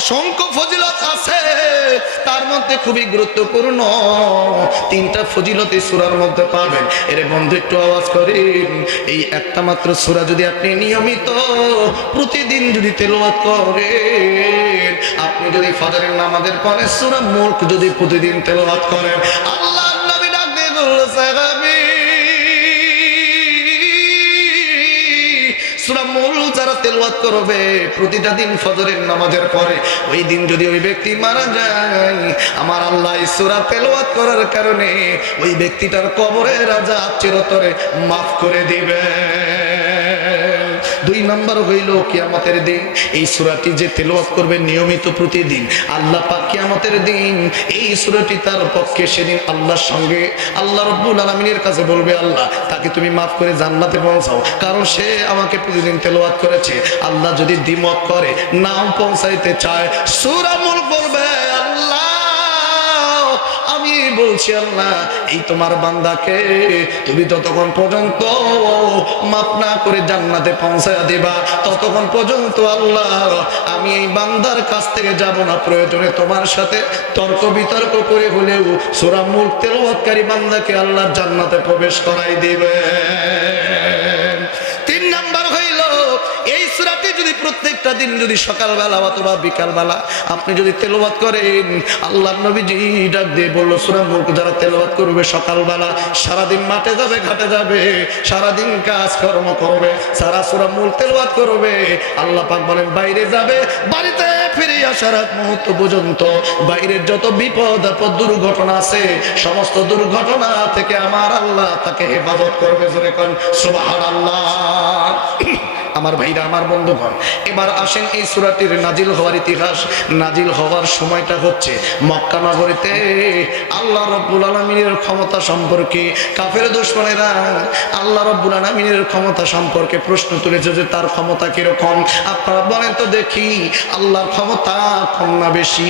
অসংখ্য ফজিলত আছে, তার মধ্যে খুবই গুরুত্বপূর্ণ 3টা ফজিলত এই সূরার মধ্যে পাবেন। এর বন্ধু একটু আওয়াজ করেন, এই একটা মাত্র সূরা যদি আপনি নিয়মিত প্রতিদিন যদি তেলাওয়াত করেন, আপনি যদি ফজরের নামাজের পরে সূরা মুলক যদি প্রতিদিন তেলাওয়াত করেন, আল্লাহর নবী ডাক দিয়ে বলল সাহাবী সূরা মুলক যারা তেলাওয়াত করবে প্রতিটা দিন ফজরের নামাজের পরে, ওই দিন যদি ওই ব্যক্তি মারা যায়, আমার আল্লাহ এই সূরা তেলাওয়াত করার কারণে ওই ব্যক্তিটার কবরের আযাব চিরতরে মাফ করে দিবে। 2 নম্বর হইল কিয়ামতের দিন এই সূরাটি যে তেলাওয়াত করবে নিয়মিত প্রতিদিন, আল্লাহ পাক কিয়ামতের দিন এই সূরাটি তার পক্ষে সেদিন আল্লাহর সঙ্গে আল্লাহ রাব্বুল আলামিনের কাছে বলবে, আল্লাহ তাকে তুমি মাফ করে জান্নাতে পৌঁছাও, কারণ সে আমাকে প্রতিদিন তেলাওয়াত করেছে। আল্লাহ যদি দ্বিমত করে নাম পৌঁছাইতে চায়, সূরা মুলক বলবে, আল্লাহ আমি বলছি আল্লাহ এই তোমার বান্দাকে তুমি ততক্ষণ পর্যন্ত মাফ না করে জান্নাতে পৌঁছায়া দিবা, ততক্ষণ পর্যন্ত আল্লাহ আমি এই বান্দার কাছ থেকে যাব না, প্রয়োজনে তোমার সাথে তর্ক বিতর্ক করে হলেও সূরা মুলক তেলাওয়াতকারী বান্দাকে আল্লাহ জান্নাতে প্রবেশ করাই দিবে। 3 নাম্বার হইল এই সূরাটি যদি প্রত্যেকটা দিন যদি সকালবেলা অথবা বিকালবেলা আপনি যদি তেলাওয়াত করেন, আল্লাহর নবীজি ডাক দিয়ে বলল সূরা মুলক যারা তেলাওয়াত করবে সকালবেলা, সারাদিন মাঠে যাবে ঘাটে যাবে, সারাদিন কাজকর্ম করবে, সারা সূরা মুলক তেলাওয়াত করবে, আল্লাহ পাক বলেন বাইরে যাবে, বাড়িতে ফিরে আসার আগ মুহূর্ত পর্যন্ত বাইরের যত বিপদ আপদ দুর্ঘটনা আছে সমস্ত দুর্ঘটনা থেকে আমার আল্লাহ তাকে হেফাজত করবে। জোরে কোন সুবহানাল্লাহ। আমার ভাইরা, আমার বন্ধুগণ, এবার আসেন এই সূরাটির নাজিল হওয়ার ইতিহাস। নাজিল হওয়ার সময়টা হচ্ছে মক্কা নগরীতে আল্লাহ রাব্বুল আলামিনের ক্ষমতা সম্পর্কে কাফের দুশমনেরা আল্লাহ রাব্বুল আলামিনের ক্ষমতা সম্পর্কে প্রশ্ন তুলেছে যে তার ক্ষমতা কিরকম। আপনারা বলেন তো দেখি, আল্লাহর ক্ষমতা কম না বেশি?